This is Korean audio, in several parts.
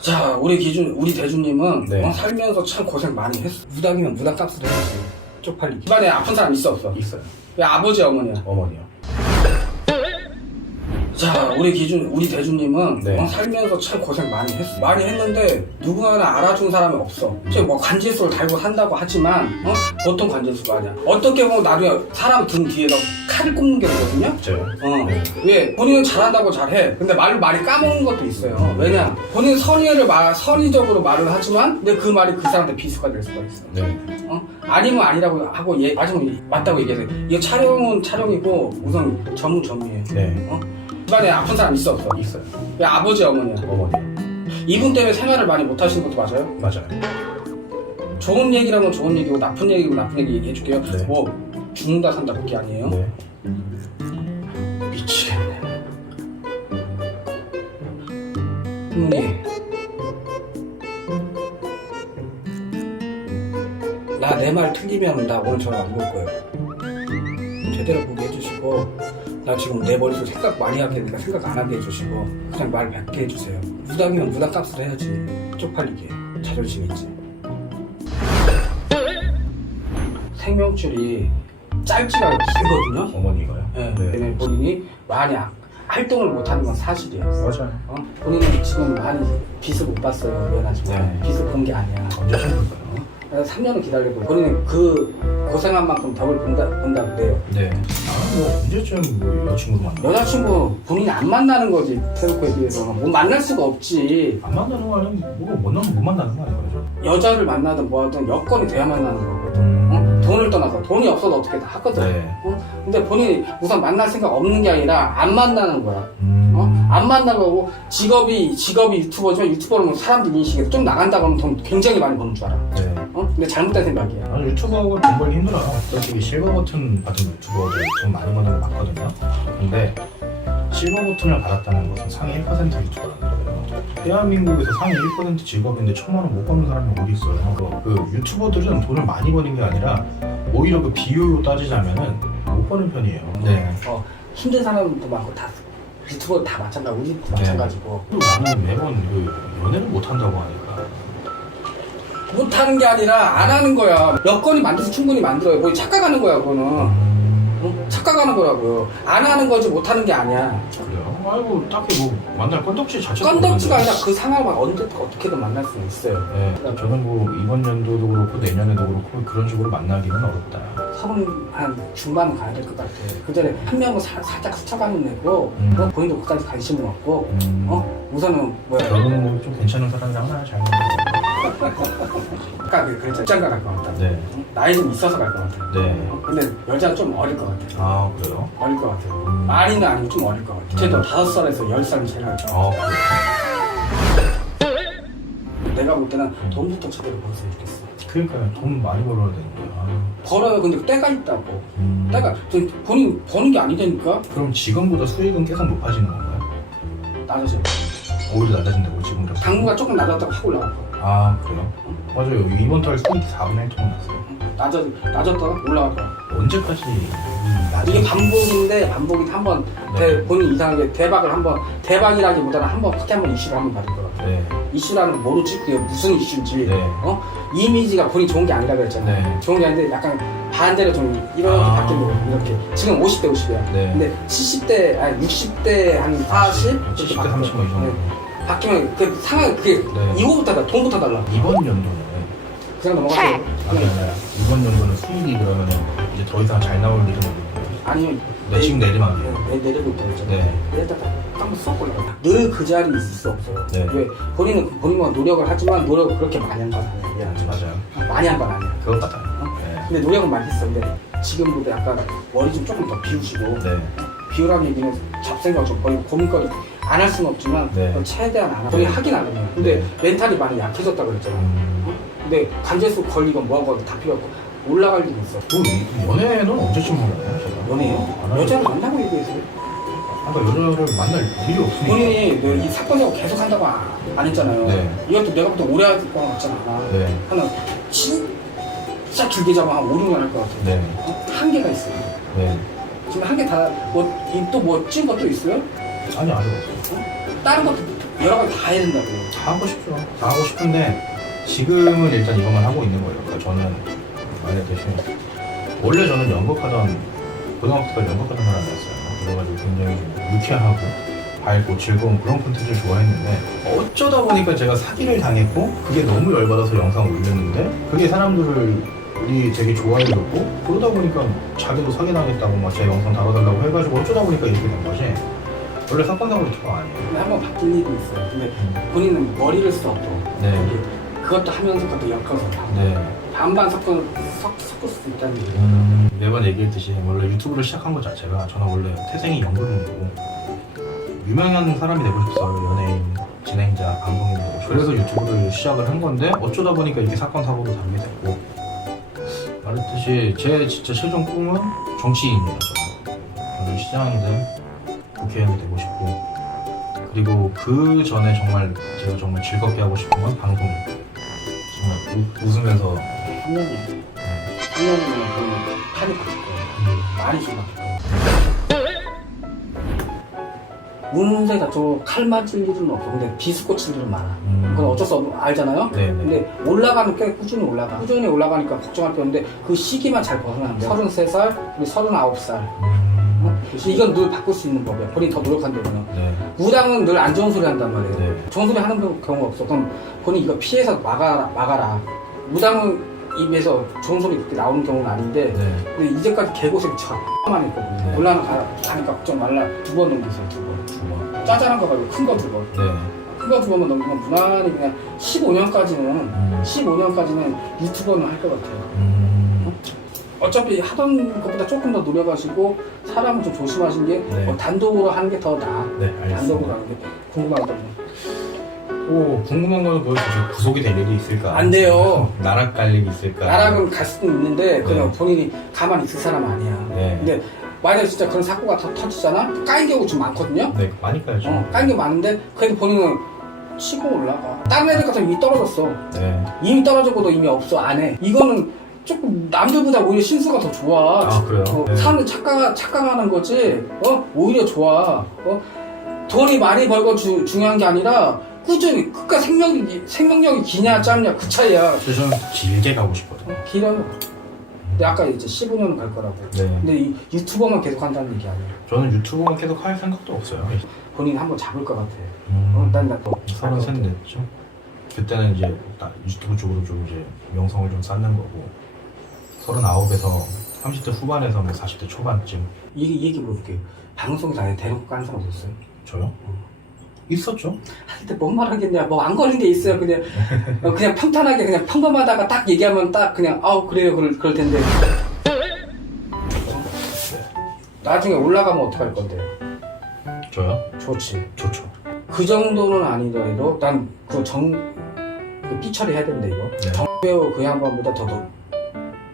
자, 우리 대주님은 네. 살면서 참 고생 많이 했어. 무당이면 무당 값을 해야지. 쪽팔리게. 집안에 아픈 사람 있어 없어? 있어요. 왜 아버지야 어머니야? 어머니요. 자, 우리 대주님은 네. 살면서 참 고생 많이 했어. 많이 했는데 누구 하나 알아준 사람이 없어. 뭐 관제수를 달고 산다고 하지만 보통 관제수가 아니야. 어떻게 보면 나중에 사람 등 뒤에서 칼을 꼽는 게 있거든요. 진짜요? 네. 왜? 본인은 잘한다고 잘해. 근데 말을 많이 까먹는 것도 있어요. 왜냐? 본인 선의적으로 말을 하지만 근데 그 말이 그 사람한테 비수가 될 수가 있어. 네. 아니면 아니라고 하고 맞으면 맞다고 얘기해서 이게 촬영은 촬영이고 우선 전문이에요. 네. 집안에 아픈 사람 있어 없어? 있어요. 왜 아버지야 어머니야? 어머니요. 이분 때문에 생활을 많이 못 하시는 것도 맞아요? 맞아요. 좋은 얘기라면 좋은 얘기고 나쁜 얘기고 나쁜 얘기 얘기해 줄게요. 네. 뭐 죽는다 산다 그게 아니에요? 네. 미치겠네. 어머니, 나 내 말 틀리면 나 오늘 전화 안 볼 거예요. 제대로 보게 해주시고 나 지금 내 머릿속에 생각 많이 하게 되니까 생각 안 하게 해주시고 그냥 말 100개 해주세요. 무당이면 무당 값을 해야지. 쪽팔리게. 자존심 있지. 생명줄이 짧지가 길거든요. 어머니가요? 네. 네. 본인이 많이 활동을 못하는 건 사실이에요. 맞아요. 본인은 지금 많이 빚을 못 봤어요. 미안하지만 네. 빚을 본 게 아니야. 언제 하실까요? 3년을 기다리고 본인은 그 고생한 만큼 덕을 본다 그래요. 네. 뭐 언제쯤 뭐 여자친구도 만나? 여자친구 본인이 안 만나는 거지. 대놓고 얘기해서는 뭐 만날 수가 없지. 안 만나는 거 아니면 못 만나는 거 아니에요? 여자를 만나든 뭐하든 여건이 돼야 만나는 거거든. 돈을 떠나서 돈이 없어도 어떻게 다 하거든. 네. 근데 본인이 우선 만날 생각 없는 게 아니라 안 만나는 거야. 안 만나고 직업이 유튜버지만 유튜버는 사람들 인식에서 좀 나간다 그러면 돈 굉장히 많이 버는 줄 알아. 네. 근데 잘못된 생각이야. 아니, 유튜버가 돈 벌기 힘들어요. 솔직히 실버 버튼 받은 유튜버들 돈 많이 버는 거 맞거든요. 근데 실버 버튼을 받았다는 것은 상위 1% 유튜버라는 거예요. 대한민국에서 상위 1% 직업인데 1,000만 원 못 버는 사람이 어디 있어요? 그 유튜버들은 돈을 많이 버는 게 아니라 오히려 그 비율로 따지자면은 못 버는 편이에요. 네. 힘든 사람도 많고 다 유튜버 다 마찬가지고 우리도 마찬가지고. 그리고 나는 매번 그 연애를 못 한다고 하니까. 못하는 게 아니라 안 하는 거야. 여건이 만들어서 충분히 만들어요. 뭐 착각하는 거야 그거는. 착각하는 거라고요. 안 하는 거지 못하는 게 아니야. 그래요? 아이고 딱히 뭐 만날 건덕지 자체가 건덕지가 아니라 그 상황을 어떻게든 만날 수는 있어요. 네, 저는 뭐 이번 연도도 그렇고 내년에도 그렇고 그런 식으로 만나기는 어렵다. 30 한 중반 가야 될 것 같아. 그 전에 한 명은 살짝 스쳐가는 애고 본인도 그까지 관심은 없고 우선은 뭐야. 결혼은 뭐 좀 괜찮은 사람이랑 하나 잘 만나고. 아까 그랬잖아. 직장가 갈 것 같다. 네. 나이 좀 있어서 갈 것 같아. 네. 근데 여자는 좀 어릴 것 같아. 아 그래요? 어릴 것 같아. 많이는 아니고 좀 어릴 것 같아. 쟤도 5살에서 10살이 제일 어릴 것 같아. 아 그래요? 내가 볼 때는 돈부터 제대로 벌었으면 좋겠어. 그러니까 돈 많이 벌어야 되는 거야. 벌어요. 근데 때가 있다고. 때가 본인 버는 게 아니다니까. 그럼 지금보다 수익은 계속 높아지는 건가요? 낮아져. 오히려 낮아진다고 지금보다. 당분간 조금 낮았다가 확 올라갈 거야. 아 그래요? 맞아요. 이번 달 수익이 4분의 1 났어요. 낮았다가 올라갈 거야. 언제까지 이게 반복인데 한번 네. 본인 이상하게 대박이라기보다는 크게 한번 이슈를 한번 받을 것 같아. 네. 이슈라는 모르지 그게 무슨 이슈인지. 네. 이미지가 본인 좋은 게 아니라 그랬잖아요. 네. 좋은 게 아닌데 약간 반대로 좀 이렇게 바뀌려고 이렇게. 지금 50대 50이야. 네. 근데 70대 아니 60대 한 40? 70대 30 뭐 이 정도. 바뀌면 그 상황이 그게 네. 이거부터 돈부터 달라. 이번 연도는 그냥 넘어가세요. 아니야. 이번 연도는 수익이 그러면 이제 더 이상 잘 나올 일은 없는 거예요. 아니면 지금 내리막이에요. 내리고 있다고 했잖아요. 네. 일단 한번 쏙 올라가. 늘 그 자리에 있을 수 없어요. 네. 왜 본인은 노력을 하지만 노력을 그렇게 많이 한 건 아니야. 미안하지만. 맞아요. 많이 한 건 아니야. 그것 같아요. 네. 근데 노력은 많이 했어. 근데 지금보다 약간 머리 좀 조금 더 비우시고 네. 비우라는 얘기는 잡생각 좀 버리고 고민거리 안 할 수는 없지만 네. 최대한 안 하고 본인 하긴 안 해요. 근데 멘탈이 많이 약해졌다고 그랬잖아. 근데 관제수 걸리고 뭐하고 다 필요 없고 올라갈 일이 있어. 연애는 언제쯤 하나요? 제가? 연애요? 안 하죠. 여자를 만나고 얘기했어요. 그러니까 여자를 만날 일이 없으니까. 본인이 이 사건하고 계속 한다고 안 했잖아요. 네. 이것도 내가 볼 때 오래 할 것 같잖아. 네. 하나 진짜 길게 잡으면 한 5, 6년 할 것 같아. 네. 한계가 있어요. 네. 지금 한계 다 뭐 또 뭐 찐 것도 있어요? 아니 아직 없어요. 다른 것도 여러 가지 다 해야 된다고. 다 하고 싶죠. 다 하고 싶은데 지금은 일단 이것만 하고 있는 거예요. 그러니까 저는 만약에 원래 저는 연극하던 고등학교 때까지 연극하던 사람이었어요. 그래가지고 굉장히 좀 유쾌하고 밝고 즐거운 그런 콘텐츠를 좋아했는데 어쩌다 보니까 제가 사기를 당했고 그게 너무 열받아서 영상을 올렸는데 그게 사람들이 되게 좋아해줬고 그러다 보니까 자기도 사기당했다고 막 제 영상 다뤄달라고 해가지고 어쩌다 보니까 이렇게 된 거지. 원래 사건 사고 유튜버 아니에요. 근데 한번 바뀐 일이 있어요. 근데 본인은 머리를 써도 네. 그것도 하면서 그것도 엮어서 네. 반반 섞을 수 있다는 얘기예요. 매번 얘기했듯이 원래 유튜브를 시작한 것 자체가 저는 원래 태생이 연극인이고 유명한 사람이 되고 싶어요. 연예인, 진행자, 방송인 되고 싶어요. 그래서 유튜브를 시작을 한 건데 어쩌다 보니까 이렇게 사건 사고도 담게 됐고 말했듯이 제 진짜 최종 꿈은 정치인이에요. 저는 시장이든 국회의원이 되고 싶고 그리고 그 전에 정말 제가 정말 즐겁게 하고 싶은 건 방송이에요. 정말 웃으면서 3년이면 거의 판이 바뀔 거예요. 말이 좀 바뀔 거예요. 운세가 좀 칼 맞을 일은 없고 근데 비수 꽂힐 일은 많아. 그건 어쩔 수 없는 알잖아요. 네. 근데 올라가는 꽤 꾸준히 올라가. 꾸준히 올라가니까 걱정할 게 없는데 그 시기만 잘 벗어나면 돼. 33살, 그리고 39살. 이건 늘 바꿀 수 있는 법이야. 본인이 더 노력한다면. 네. 무당은 늘 안 좋은 소리 한단 말이에요. 네. 좋은 소리 하는 경우가 없어. 그럼 본인이 이거 피해서 막아라. 무당은 입에서 좋은 소리 그렇게 나오는 경우는 아닌데 네. 근데 이제까지 개고생 많이 했거든요. 네. 올라가니까 걱정 말라. 2번 넘기세요. 2번. 짜잘한 거 말고 큰 거 2번. 네. 큰 거 2번만 넘기면 무난히 그냥 15년까지는 유튜버는 할 것 같아요. 어차피 하던 것보다 조금 더 노력하시고 사람은 좀 조심하신 게 네. 단독으로 하는 게 더 나아. 네, 알겠습니다. 단독으로 하는 게 궁금하거든요. 오, 궁금한 거는 보여주세요. 구속이 될 일이 있을까? 안 돼요. 나락 갈 일이 있을까? 나락은 갈 수도 있는데 그냥 네. 본인이 가만히 있을 사람 아니야. 네. 근데 만약에 진짜 그런 사고가 더 터지잖아? 까인 경우 좀 많거든요? 네, 많이 까야죠. 까인 게 많은데 그래도 본인은 치고 올라가. 다른 애들 같은 이미 떨어졌어. 네. 이미 떨어졌고도 이미 없어, 안 해. 이거는 조금 남들보다 오히려 신수가 더 좋아. 아, 그래요? 네. 사람들 착각하는 거지. 오히려 좋아. 돈이 많이 벌고 중요한 게 아니라 꾸준히 끝까지 생명력이 기냐 짧냐 그 차이야. 그래서 저는 길게 가고 싶거든요. 길어요. 근데 아까 이제 15년은 갈 거라고. 네. 근데 이 유튜버만 계속 한다는 얘기 아니에요. 저는 유튜브만 계속 할 생각도 없어요. 본인 한번 잡을 것 같아. 나 또. 33 됐죠? 그때는 이제 딱 유튜브 쪽으로 좀 이제 명성을 좀 쌓는 거고 39에서 30대 후반에서 뭐 40대 초반쯤. 이 얘기 물어볼게요. 방송에서 아예 대놓고 깐 사람 없어요? 저요? 있었죠? 할 때 뭔 말하겠냐. 뭐 안 걸린 게 있어요. 그냥 그냥 평탄하게 그냥 평범하다가 딱 얘기하면 딱 그냥 그래요 그럴 텐데. 나중에 올라가면 어떡할 건데요? 저요? 좋지. 좋죠. 그 정도는 아니더라도 난 그 삐처리 해야 되는데 이거. 네. 정배우 그 양반보다 더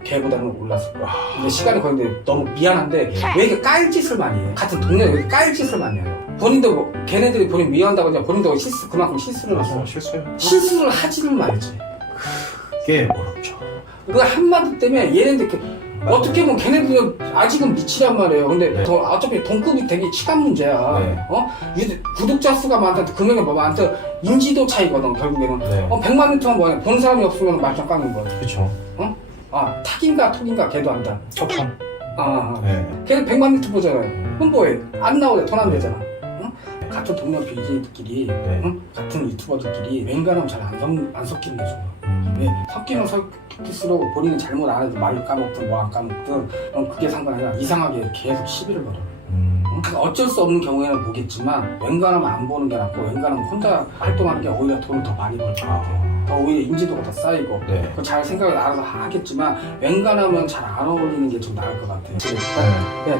걔보다는 올랐을 거야. 근데 시간이 걸리는데 너무 미안한데 왜 이렇게 깔 짓을 많이 해? 같은 동네에 왜 이렇게 깔 짓을 많이 해요? 본인도 뭐 걔네들이 본인 미워한다고 하냐? 본인도 그만큼 실수를 했어. 맞아요. 실수요. 실수를 하지는 말지. 꽤 어렵죠. 그 한마디 때문에 얘네들 어떻게 보면 걔네들은 아직은 미치란 말이에요. 근데 네. 어차피 돈급이 되게 치간 문제야. 네. 구독자 수가 많다, 금액이 뭐 많다, 인지도 차이거든 결국에는. 네. 100만 유튜버 뭐냐? 본 사람이 없으면 말짱 깎는 거야. 그쵸. 탁인가 톡인가 걔도 안다. 첫판. 네. 네. 걔는 100만 유튜버잖아요. 홍보해. 안 나오래. 돈 안 되잖아. 같은 동료 BJ들끼리, 네. 같은 유튜버들끼리 웬간하면 잘 안 섞이는 게 좋아. 왜? 섞이면 섞일수록 본인은 잘못 안 해도 말을 까먹든 뭐 안 까먹든 그게 상관 아니라 이상하게 계속 시비를 걸어. 어쩔 수 없는 경우에는 보겠지만 웬간하면 안 보는 게 낫고 웬간하면 혼자 활동하는 게 오히려 돈을 더 많이 벌 것 같아. 더 오히려 인지도가 더 쌓이고 네. 그거 잘 생각을 알아서 하겠지만 웬간하면 잘 안 어울리는 게 좀 나을 것 같아. 네.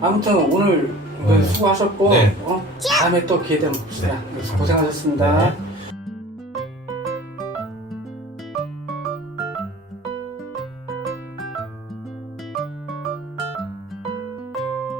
아무튼 오늘 네. 수고하셨고 네. 다음에 또 기회 되면 봅시다. 네. 고생하셨습니다. 네.